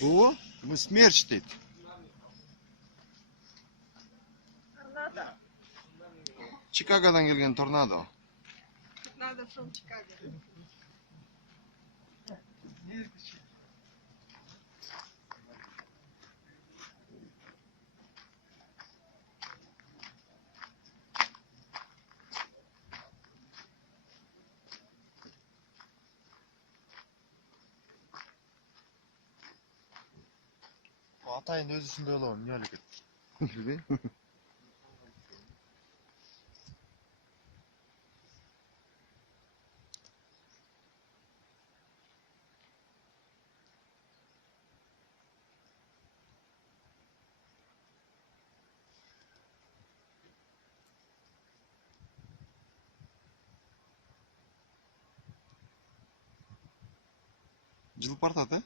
Мы смерч дейді. Чикагодан келген торнадо. Tornado from Chicago. Атайын өз ішінде олауын не әлі кетті. Жылып бартады,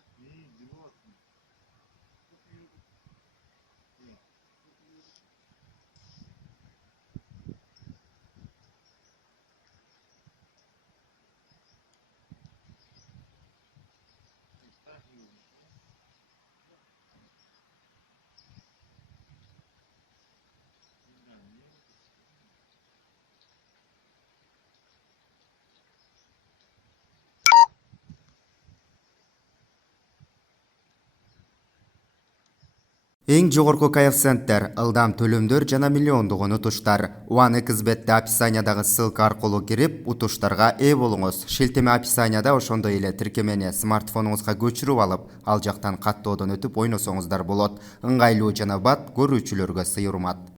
Эң жогорку коэффициенттер, ылдам төлөмдөр жана миллиондук утуштар. One кызметте описаниядагы ссылка аркылуу кирип, утуштарга ээ болуңуз. Шилтеме описанияда ошондой эле тиркемени смартфонуңузга көчүрүп алып, ал жактан каттоодон өтүп ойносоңуздар болот. Ыңгайлуу жана бат көрүүчүлөргө сый урмат.